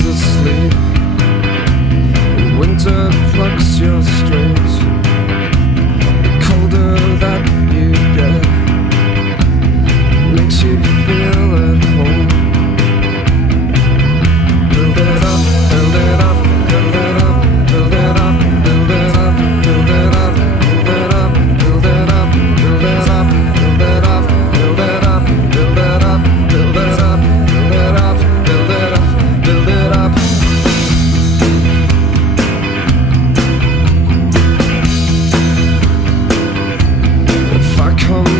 is asleep. Winter plucks your strings. The colder that you get makes you feel at home. Build it up, build it up, build it up, build it up, build it up, build it up, build it up, build it up, build it up, build it up, build it up, build it up, build it up, build it up, build it up, build it up. If I come